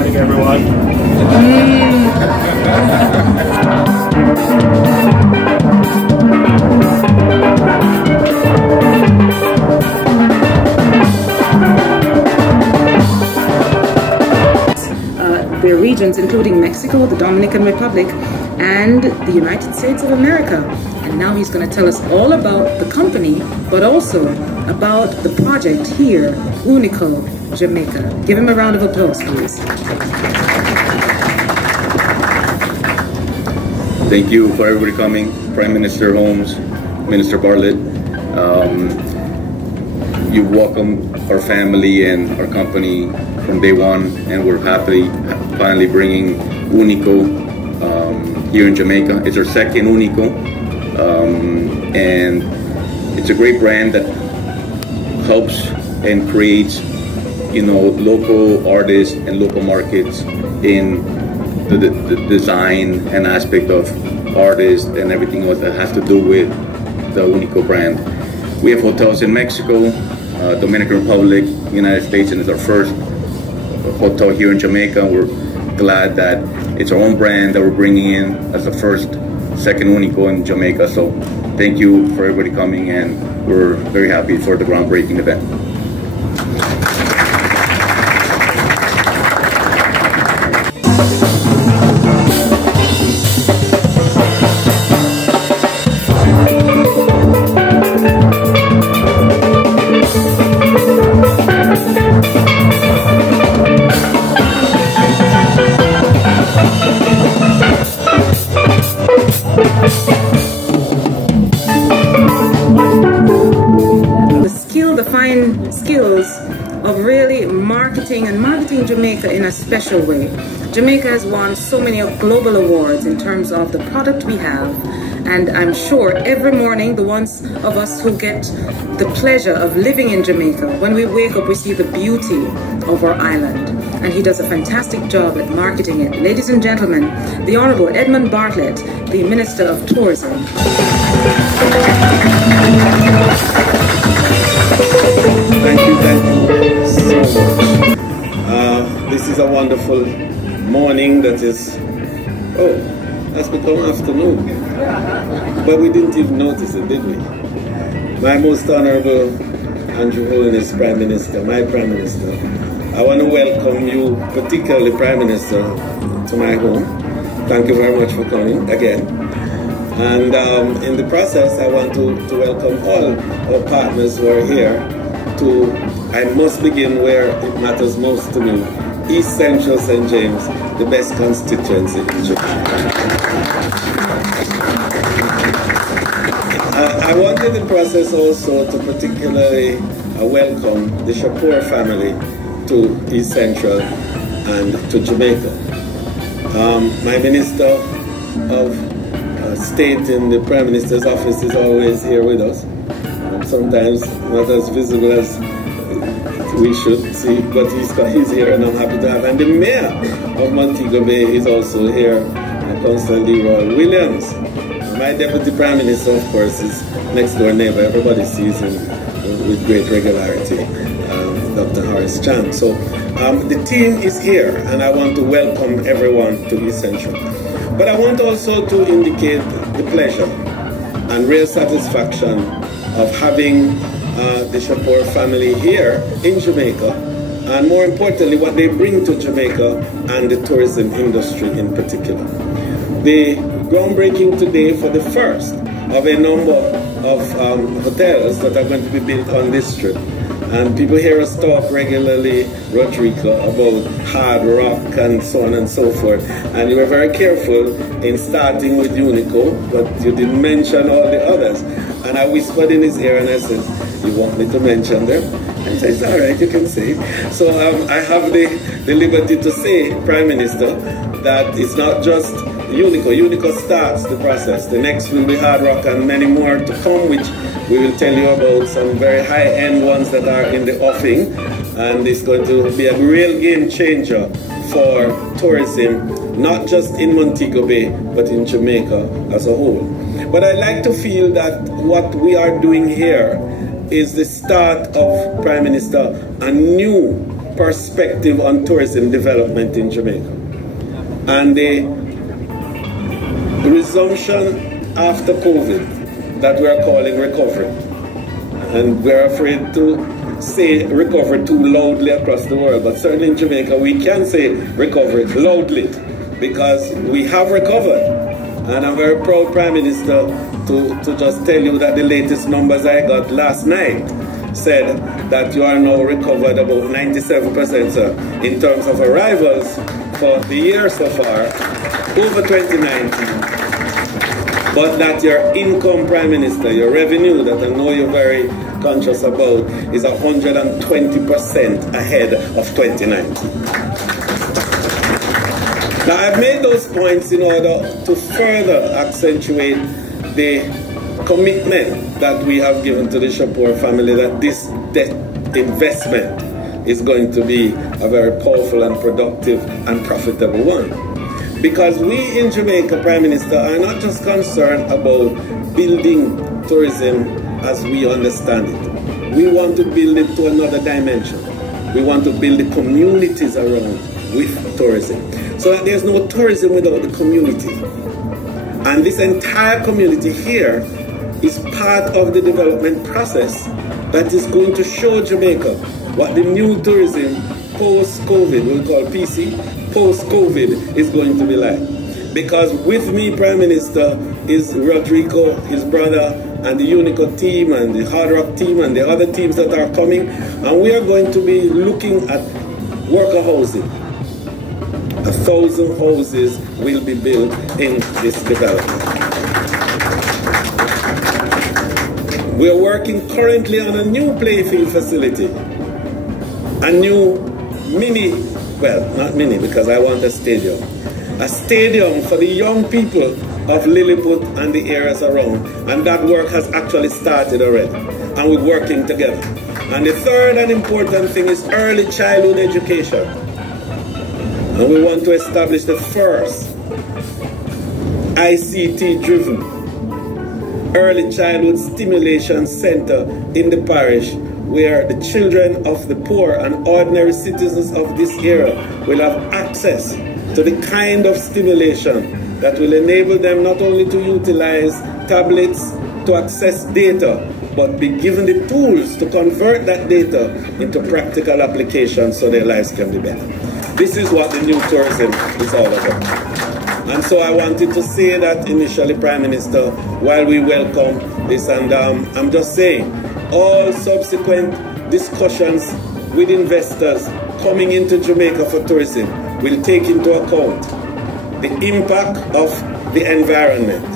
morning, everyone. Their regions, including Mexico, the Dominican Republic, and the United States of America. And now he's going to tell us all about the company, but also about the project here, UNICO Jamaica. Give him a round of applause, please. Thank you for everybody coming. Prime Minister Holmes, Minister Bartlett. You welcomed our family and our company from day one, and we're happy finally bringing UNICO here in Jamaica. It's our second UNICO, and it's a great brand that helps and creates, you know, local artists and local markets in the design and aspect of artists and everything else that has to do with the UNICO brand. We have hotels in Mexico, Dominican Republic, United States, and it's our first hotel here in Jamaica. We're glad that it's our own brand that we're bringing in as the second UNICO in Jamaica. So thank you for everybody coming, and we're very happy for the groundbreaking event. Skills of really marketing Jamaica in a special way. Jamaica has won so many global awards in terms of the product we have, and I'm sure every morning the ones of us who get the pleasure of living in Jamaica, when we wake up we see the beauty of our island, and he does a fantastic job at marketing it. Ladies and gentlemen, the Honorable Edmund Bartlett, the Minister of Tourism. Thank you so much. This is a wonderful morning that is, that's become afternoon. But we didn't even notice it, did we? My most honorable Andrew Holness, Prime Minister, my Prime Minister, I want to welcome you, particularly Prime Minister, to my home. Thank you very much for coming again. And in the process, I want to welcome all our partners who are here to, I must begin where it matters most to me, East Central St. James, the best constituency in Jamaica. I want in the process also to particularly welcome the Shapoor family to East Central and to Jamaica. My Minister of State in the Prime Minister's office is always here with us. Sometimes not as visible as we should see, but he's here, and I'm happy to have. And the Mayor of Montego Bay is also here, Constantly Roy Williams. My Deputy Prime Minister, of course, is next door neighbor. Everybody sees him with great regularity, Dr. Horace Chan. So the team is here, and I want to welcome everyone to East Central. But I want also to indicate the pleasure and real satisfaction of having the Shapoor family here in Jamaica, and more importantly, what they bring to Jamaica and the tourism industry in particular. The groundbreaking today for the first of a number of hotels that are going to be built on this strip. And people hear us talk regularly, Rodrigo, about hard rock and so on and so forth. And you were very careful in starting with UNICO, but you didn't mention all the others. And I whispered in his ear and I said, you want me to mention them? And he said, it's all right, you can say it. So I have the liberty to say, Prime Minister, that it's not just UNICO. UNICO starts the process. The next will be hard rock and many more to come, which we will tell you about, some very high-end ones that are in the offing, and it's going to be a real game changer for tourism, not just in Montego Bay, but in Jamaica as a whole. But I like to feel that what we are doing here is the start of, Prime Minister, a new perspective on tourism development in Jamaica. And the resumption after COVID that we are calling recovery. And we're afraid to say recovery too loudly across the world, but certainly in Jamaica we can say recovery loudly because we have recovered. And I'm very proud, Prime Minister, to just tell you that the latest numbers I got last night said that you are now recovered about 97%, sir, in terms of arrivals for the year so far, over 2019. But that your income, Prime Minister, your revenue, that I know you're very conscious about, is 120% ahead of 2019. Now, I've made those points in order to further accentuate the commitment that we have given to the Shapoor family that this debt investment is going to be a very powerful and productive and profitable one. Because we in Jamaica, Prime Minister, are not just concerned about building tourism as we understand it. We want to build it to another dimension. We want to build the communities around with tourism. So that there's no tourism without the community. And this entire community here is part of the development process that is going to show Jamaica what the new tourism post-COVID, we'll call PC, post-COVID is going to be like. Because with me, Prime Minister, is Rodrigo, his brother, and the UNICO team, and the Hard Rock team, and the other teams that are coming. And we are going to be looking at worker housing. 1,000 houses will be built in this development. We are working currently on a new playfield facility. A new mini, well, not mini because I want a stadium for the young people of Lilliput and the areas around. And that work has actually started already. And we're working together. And the third and important thing is early childhood education. And we want to establish the first ICT-driven early childhood stimulation center in the parish where the children of the poor and ordinary citizens of this area will have access to the kind of stimulation that will enable them not only to utilize tablets to access data, but be given the tools to convert that data into practical applications so their lives can be better. This is what the new tourism is all about. And so I wanted to say that initially, Prime Minister, while we welcome this, and I'm just saying, all subsequent discussions with investors coming into Jamaica for tourism will take into account the impact of the environment,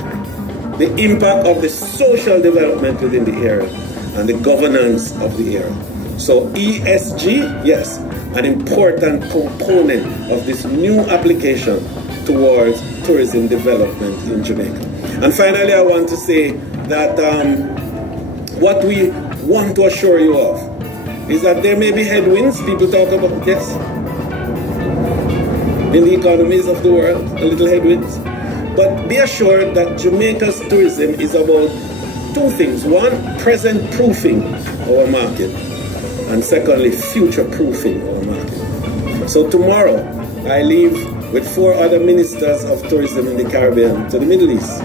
the impact of the social development within the area, and the governance of the area. So ESG, yes, an important component of this new application towards tourism development in Jamaica. And finally, I want to say that what we want to assure you of is that there may be headwinds people talk about, yes, in the economies of the world, a little headwinds. But be assured that Jamaica's tourism is about two things. One, present-proofing our market. And secondly, future-proofing our market. So tomorrow, I leave with 4 other ministers of tourism in the Caribbean to the Middle East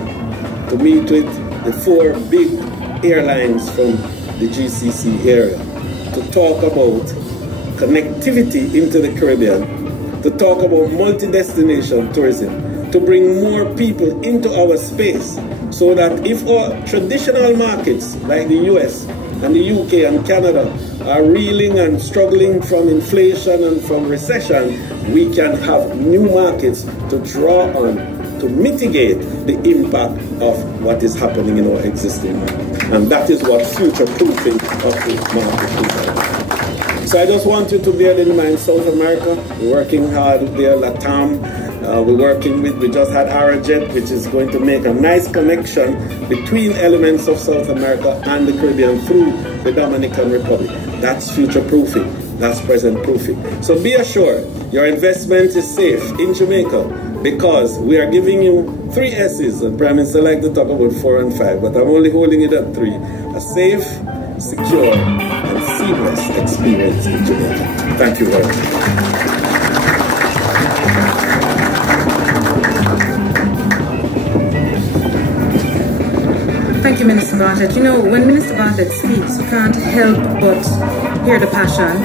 to meet with the 4 big airlines from the GCC area to talk about connectivity into the Caribbean, to talk about multi-destination tourism, to bring more people into our space so that if our traditional markets like the US and the UK and Canada are reeling and struggling from inflation and from recession, we can have new markets to draw on to mitigate the impact of what is happening in our existing market. And that is what future-proofing of the market is. So I just want you to bear in mind South America. We're working hard there, LATAM. We're working with, we just had Arajet, which is going to make a nice connection between elements of South America and the Caribbean through the Dominican Republic. That's future-proofing. That's present-proofing. So be assured, your investment is safe in Jamaica because we are giving you 3 S's. And Prime Minister like to talk about 4 and 5, but I'm only holding it at 3. A safe, secure, and seamless experience in Jamaica. Thank you very much. Thank you, Minister Bartlett. You know, when Minister Bartlett speaks, you can't help but hear the passion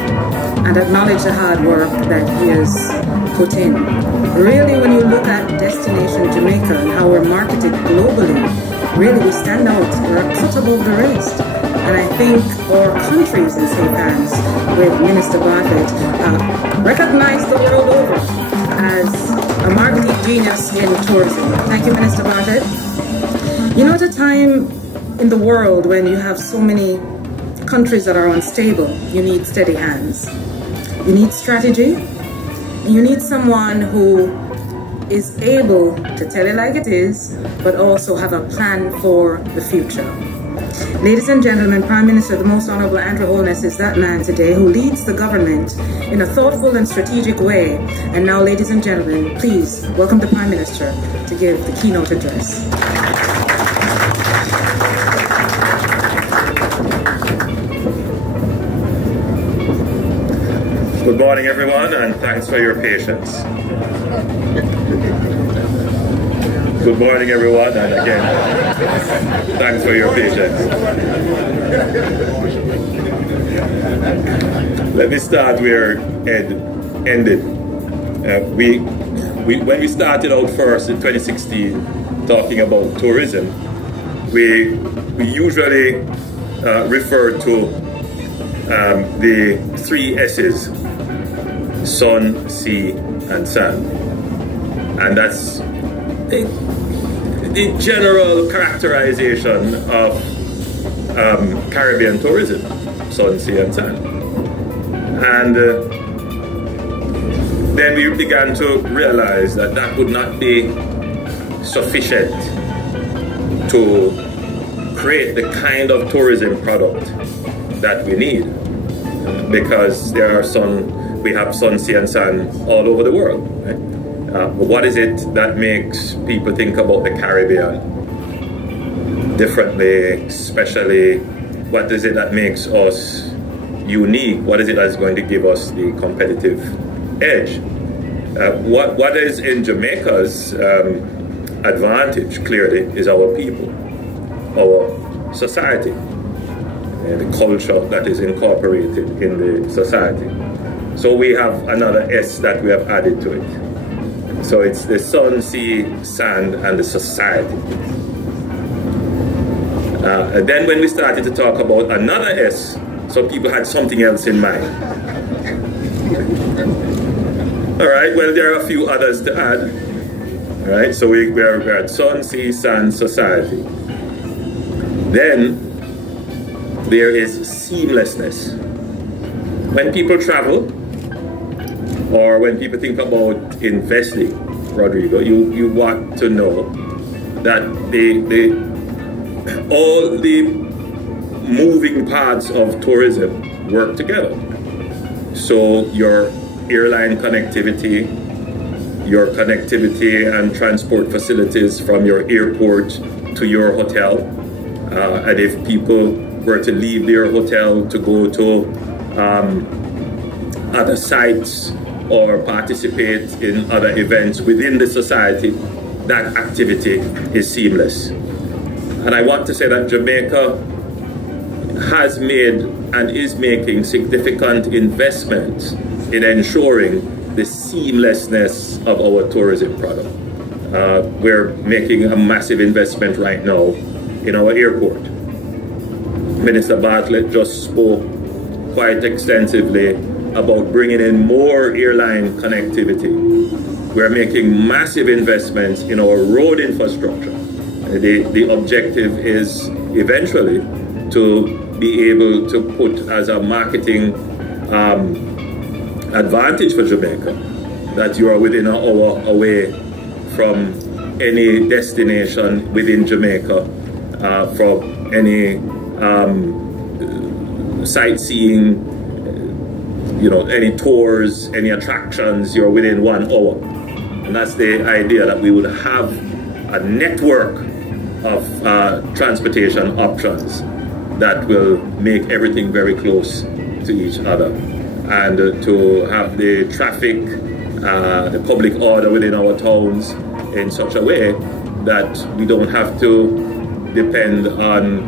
and acknowledge the hard work that he has put in. Really, when you look at Destination Jamaica and how we're marketed globally, really we stand out. We're cut above the rest. And I think our country is in safe hands with Minister Bartlett, recognized the world over as a marketing genius in tourism. Thank you, Minister Bartlett. You know, at a time in the world when you have so many countries that are unstable, you need steady hands. You need strategy. You need someone who is able to tell it like it is, but also have a plan for the future. Ladies and gentlemen, Prime Minister, the Most Honorable Andrew Holness is that man today who leads the government in a thoughtful and strategic way. And now, ladies and gentlemen, please welcome the Prime Minister to give the keynote address. Good morning, everyone, and thanks for your patience. Good morning, everyone, and again, thanks for your patience. Let me start where Ed ended. When we started out first in 2016 talking about tourism, we usually refer to the 3 S's: sun, sea, and sand. And that's the general characterization of Caribbean tourism: sun, sea, and sand. And then we began to realize that that would not be sufficient to create the kind of tourism product that we need, because we have sun, sea, and sand all over the world. Right? But what is it that makes people think about the Caribbean differently, especially what is it that makes us unique? What is it that's going to give us the competitive edge? What is in Jamaica's advantage, clearly, is our people, our society, the culture that is incorporated in the society. So we have another S that we have added to it. So it's the sun, sea, sand, and the society. And then when we started to talk about another S, so people had something else in mind. All right, well, there are a few others to add. All right, so we're at sun, sea, sand, society. Then there is seamlessness. When people travel, or when people think about investing, Rodrigo, you want to know that all the moving parts of tourism work together. So your airline connectivity, your connectivity and transport facilities from your airport to your hotel, and if people were to leave their hotel to go to other sites or participate in other events within the society, that activity is seamless. And I want to say that Jamaica has made and is making significant investments in ensuring the seamlessness of our tourism product. We're making a massive investment right now in our airport. Minister Bartlett just spoke quite extensively about bringing in more airline connectivity. We're making massive investments in our road infrastructure. The objective is eventually to be able to put as a marketing advantage for Jamaica that you are within an hour away from any destination within Jamaica, from any sightseeing, any tours, any attractions. You're within 1 hour. And that's the idea, that we would have a network of transportation options that will make everything very close to each other, and to have the traffic, the public order within our towns in such a way that we don't have to depend on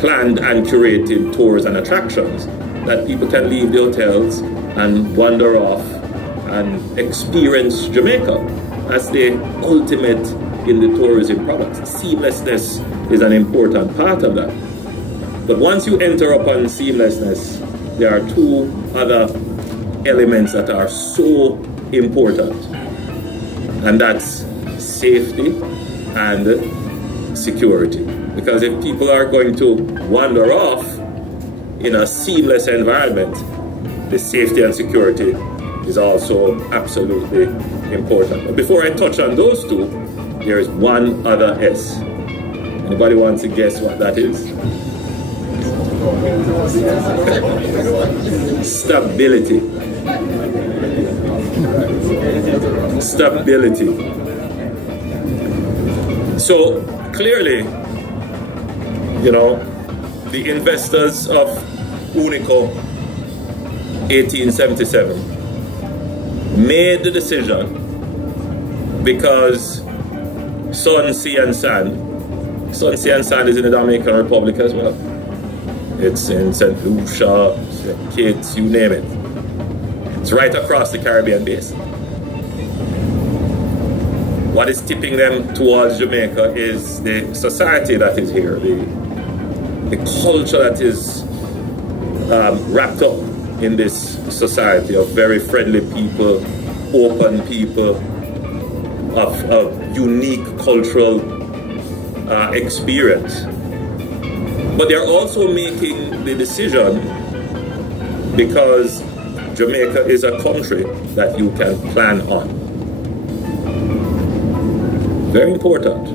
planned and curated tours and attractions, that people can leave the hotels and wander off and experience Jamaica as the ultimate in the tourism products. Seamlessness is an important part of that. But once you enter upon seamlessness, there are two other elements that are so important, and that's safety and security. Because if people are going to wander off in a seamless environment, the safety and security is also absolutely important. But before I touch on those two, there is one other S. Anybody wants to guess what that is? Stability. Stability. So clearly, you know, the investors of UNICO 1877 made the decision because sun, sea, and sand. Sun, sea, and sand is in the Dominican Republic as well. It's in St. Lucia, St. Kitts, you name it. It's right across the Caribbean basin. What is tipping them towards Jamaica is the society that is here, the culture that is wrapped up in this society of very friendly people, open people, of unique cultural experience. But they're also making the decision because Jamaica is a country that you can plan on. Very important.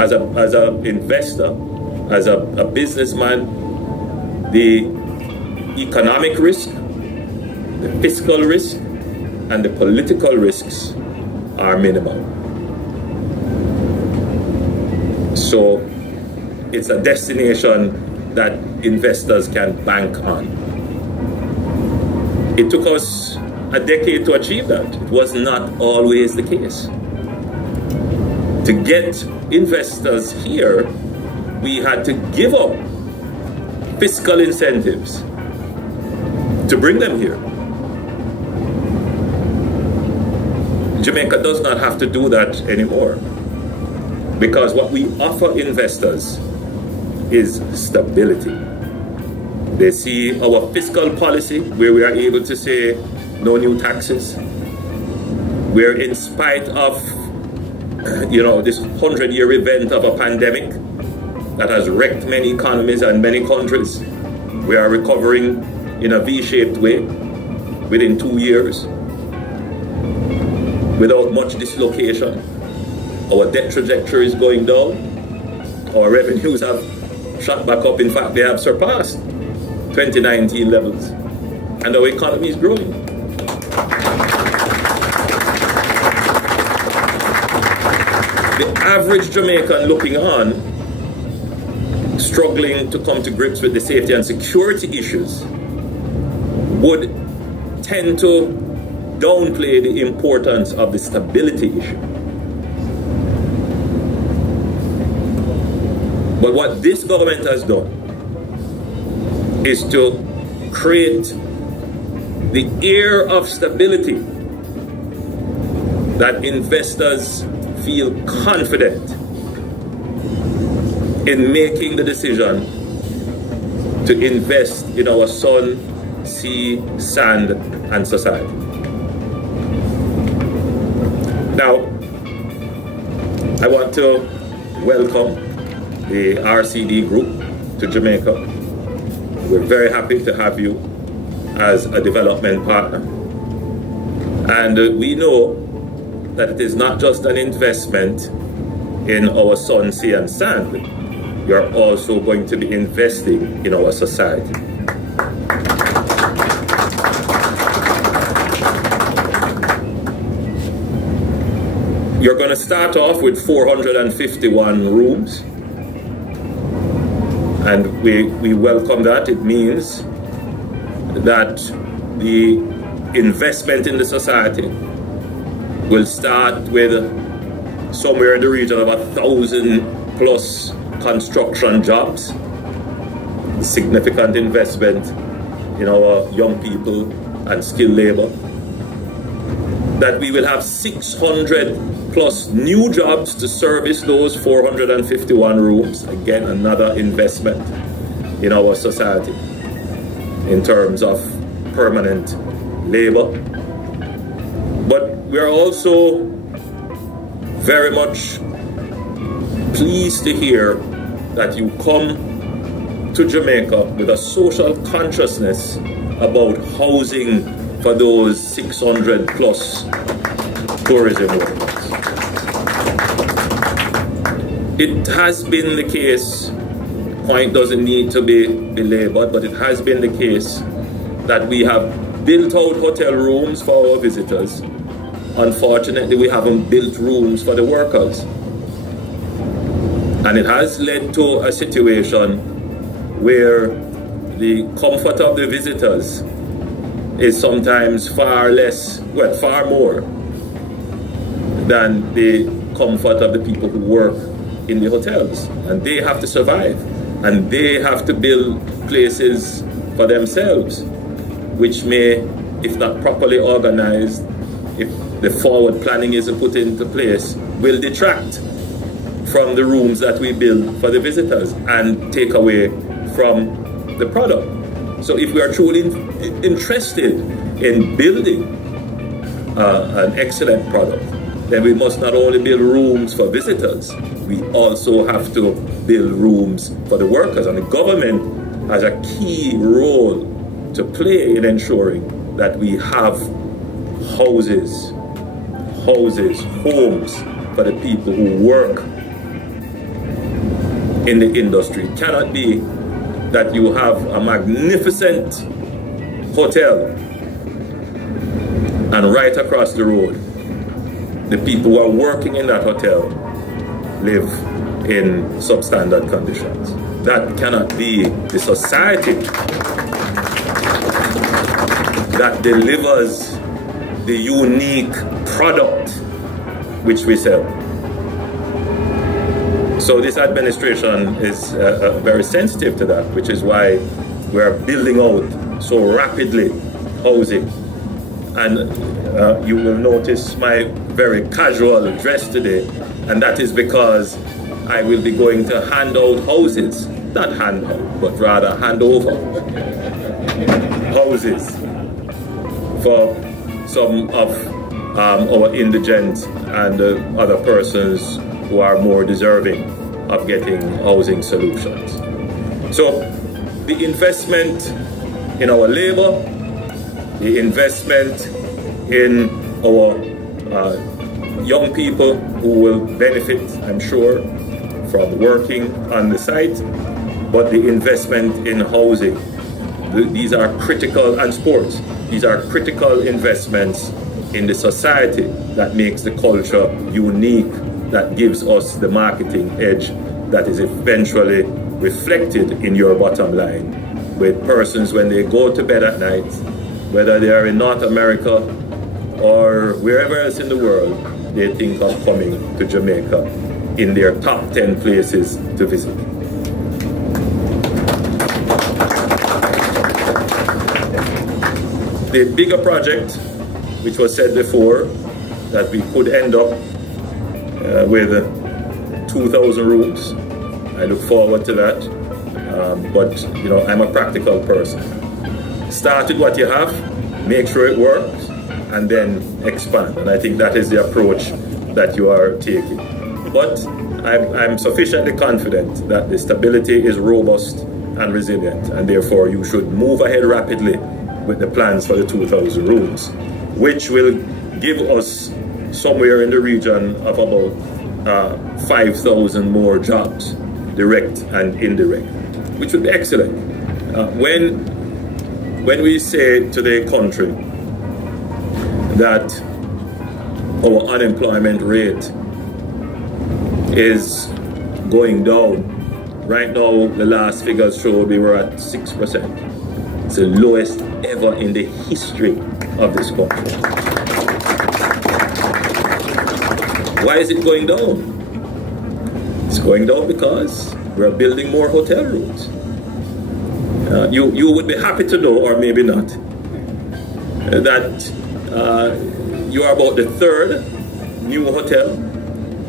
As an investor, as a businessman, the economic risk, the fiscal risk, and the political risks are minimal. So it's a destination that investors can bank on. It took us a decade to achieve that. It was not always the case. To get investors here, we had to give up fiscal incentives to bring them here. Jamaica does not have to do that anymore, because what we offer investors is stability. They see our fiscal policy, where we are able to say no new taxes, where in spite of this 100-year event of a pandemic that has wrecked many economies and many countries, we are recovering in a V-shaped way within 2 years without much dislocation. Our debt trajectory is going down. Our revenues have shot back up. In fact, they have surpassed 2019 levels. And our economy is growing. The average Jamaican looking on, struggling to come to grips with the safety and security issues, would tend to downplay the importance of the stability issue. But what this government has done is to create the air of stability that investors feel confident in making the decision to invest in our sun, sea, sand, and society. Now, I want to welcome the RCD group to Jamaica. We're very happy to have you as a development partner. And we know that it is not just an investment in our sun, sea, and sand. You're also going to be investing in our society. You're going to start off with 451 rooms. And we welcome that. It means that the investment in the society will start with somewhere in the region of 1,000+ construction jobs, significant investment in our young people and skilled labor, that we will have 600+ new jobs to service those 451 rooms. Again, another investment in our society in terms of permanent labor. But we are also very much pleased to hear that you come to Jamaica with a social consciousness about housing for those 600+ tourism workers. It has been the case, point doesn't need to be belabored, but it has been the case that we have built out hotel rooms for our visitors. Unfortunately, we haven't built rooms for the workers. And it has led to a situation where the comfort of the visitors is sometimes far more than the comfort of the people who work in the hotels. And they have to survive. And they have to build places for themselves, which may, if not properly organized, if the forward planning isn't put into place, will detract from the rooms that we build for the visitors and take away from the product. So if we are truly interested in building an excellent product, then we must not only build rooms for visitors, we also have to build rooms for the workers. And the government has a key role to play in ensuring that we have homes for the people who work in the industry. It cannot be that you have a magnificent hotel and right across the road, the people who are working in that hotel live in substandard conditions. That cannot be the society that delivers the unique product which we sell. So this administration is very sensitive to that, which is why we are building out so rapidly housing. And you will notice my very casual dress today, and that is because I will be going to hand out houses, not hand out, but rather hand over houses for some of our indigent and other persons who are more deserving of getting housing solutions. So the investment in our labor, the investment in our young people who will benefit, I'm sure, from working on the site, but the investment in housing, these are critical, and sports, these are critical investments in the society that makes the culture unique, that gives us the marketing edge that is eventually reflected in your bottom line, with persons when they go to bed at night, whether they are in North America or wherever else in the world, they think of coming to Jamaica in their top 10 places to visit. The bigger project, which was said before, that we could end up with 2,000 rooms. I look forward to that, but you know, I'm a practical person. Start with what you have, make sure it works, and then expand. And I think that is the approach that you are taking. But I'm sufficiently confident that the stability is robust and resilient, and therefore you should move ahead rapidly with the plans for the 2,000 rooms, which will give us somewhere in the region of about 5,000 more jobs, direct and indirect, which would be excellent. When we say to the country that our unemployment rate is going down Right now, the last figures showed we were at 6%. It's the lowest ever in the history of this country. Why is it going down? It's going down because we're building more hotel rooms. You would be happy to know, or maybe not, that you are about the third new hotel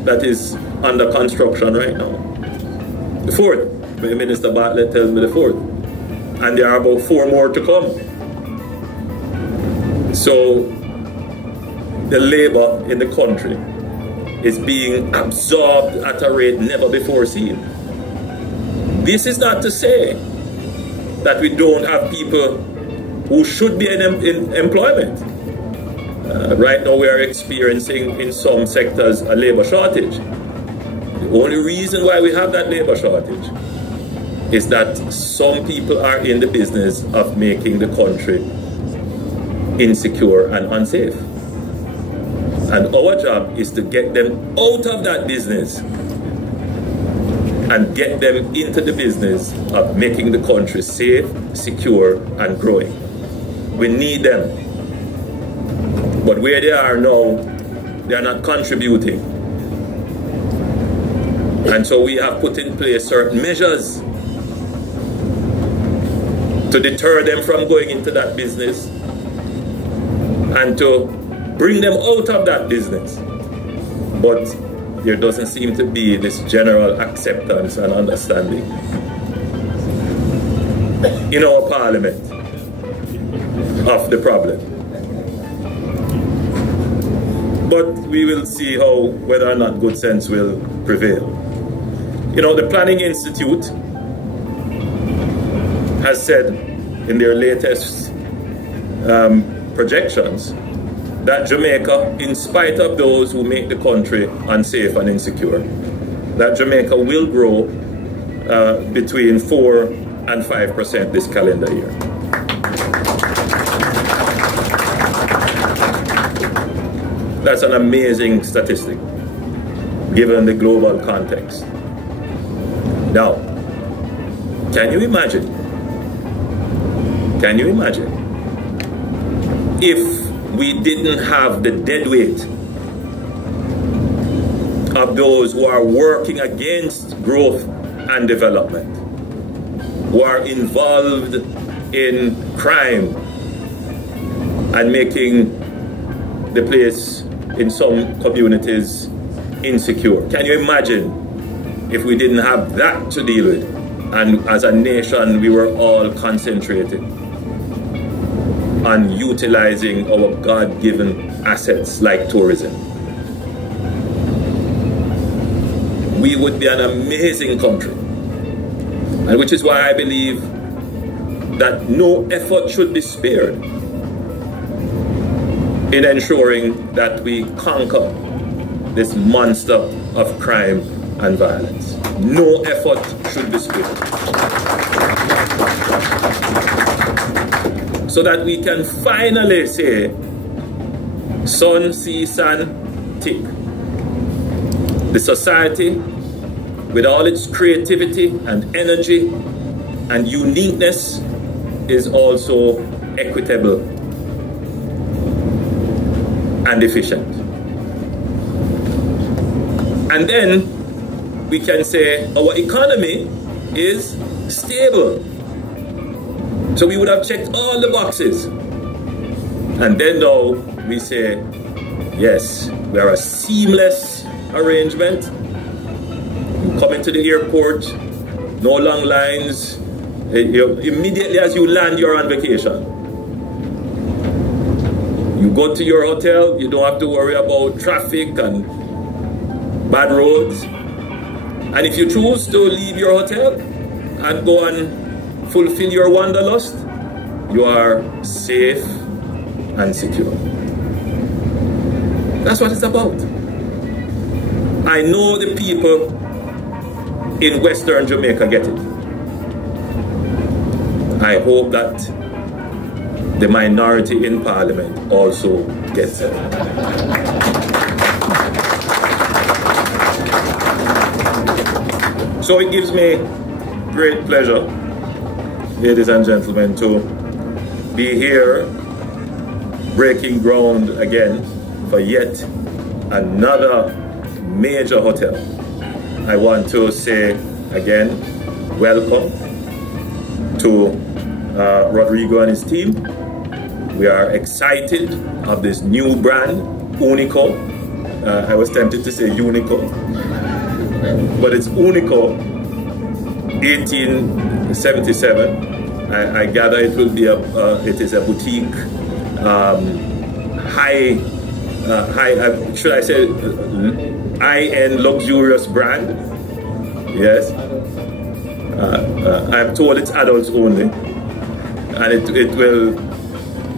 that is under construction right now. The fourth. Minister Bartlett tells me the fourth. And there are about 4 more to come. So the labor in the country is being absorbed at a rate never before seen. This is not to say that we don't have people who should be in employment. Right now we are experiencing in some sectors a labor shortage. The only reason why we have that labor shortage is that some people are in the business of making the country insecure and unsafe. And our job is to get them out of that business and get them into the business of making the country safe, secure, and growing. We need them. But where they are now, they are not contributing. And so we have put in place certain measures to deter them from going into that business and to bring them out of that business. But there doesn't seem to be this general acceptance and understanding in our parliament of the problem. But we will see whether or not good sense will prevail. You know, the Planning Institute has said in their latest projections that Jamaica, in spite of those who make the country unsafe and insecure, that Jamaica will grow between 4 and 5% this calendar year. That's an amazing statistic, given the global context. Now, can you imagine if we didn't have the dead weight of those who are working against growth and development, who are involved in crime and making the place in some communities insecure? Can you imagine if we didn't have that to deal with, and as a nation we were all concentrated on utilizing our God-given assets like tourism? We would be an amazing country, and which is why I believe that no effort should be spared in ensuring that we conquer this monster of crime and violence. No effort should be spared, so that we can finally say, sun, sea, sun, tick. The society, with all its creativity and energy and uniqueness, is also equitable and efficient. And then we can say our economy is stable. So we would have checked all the boxes. And then now we say, yes, we are a seamless arrangement. You come into the airport, no long lines. Immediately as you land, you're on vacation. You go to your hotel, you don't have to worry about traffic and bad roads. And if you choose to leave your hotel and go and fulfill your wanderlust, you are safe and secure. That's what it's about. I know the people in Western Jamaica get it. I hope that the minority in Parliament also gets it. So it gives me great pleasure, ladies and gentlemen, to be here breaking ground again for yet another major hotel. I want to say again, welcome to Rodrigo and his team. We are excited of this new brand, UNICO. I was tempted to say UNICO, but it's UNICO 1877. I gather it will be it is a boutique, should I say, high-end luxurious brand. Yes. I'm told it's adults only, and it will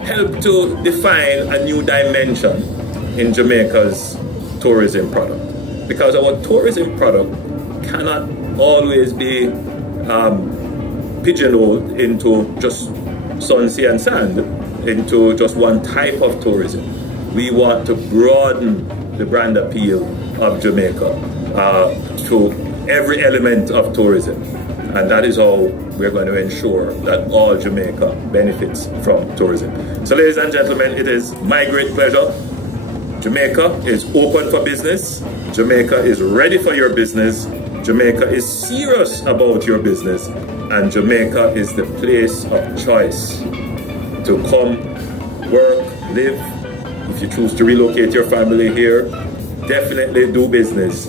help to define a new dimension in Jamaica's tourism product, because our tourism product cannot always be pigeonholed into just sun, sea and sand, into just one type of tourism. We want to broaden the brand appeal of Jamaica to every element of tourism, and that is how we're going to ensure that all Jamaica benefits from tourism. So ladies and gentlemen, it is my great pleasure. Jamaica is open for business. Jamaica is ready for your business. Jamaica is serious about your business, and Jamaica is the place of choice to come, work, live. If you choose to relocate your family here, definitely do business,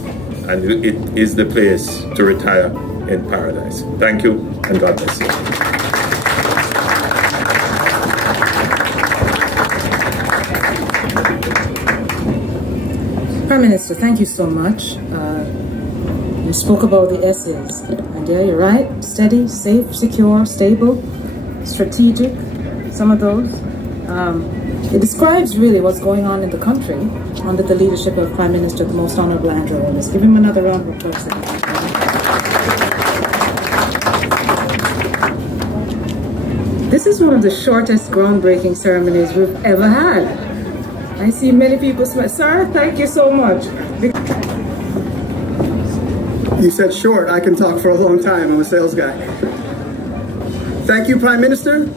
and it is the place to retire in paradise. Thank you, and God bless you. Prime Minister, thank you so much. You spoke about the S's, and yeah, you're right. Steady, safe, secure, stable, strategic, some of those. It describes really what's going on in the country under the leadership of Prime Minister, the Most Honourable Andrew Holness. Give him another round of applause. This is one of the shortest groundbreaking ceremonies we've ever had. I see many people smile. Sir, thank you so much. You said short. I can talk for a long time. I'm a sales guy. Thank you, Prime Minister,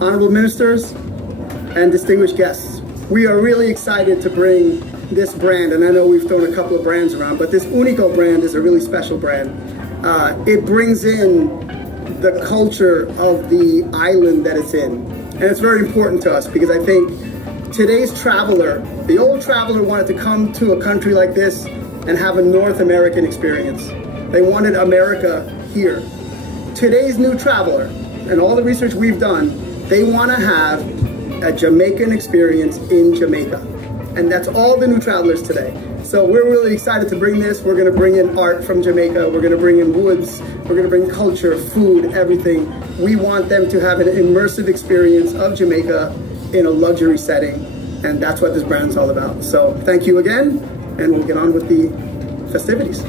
honorable ministers, and distinguished guests. We are really excited to bring this brand, and I know we've thrown a couple of brands around, but this UNICO brand is a really special brand. It brings in the culture of the island that it's in, and it's very important to us because I think today's traveler, the old traveler, wanted to come to a country like this and have a North American experience. They wanted America here. Today's new traveler, and all the research we've done, they want to have a Jamaican experience in Jamaica. And that's all the new travelers today. So we're really excited to bring this. We're going to bring in art from Jamaica. We're going to bring in woods. We're going to bring culture, food, everything. We want them to have an immersive experience of Jamaica in a luxury setting. And that's what this brand's all about. So thank you again, and we'll get on with the festivities.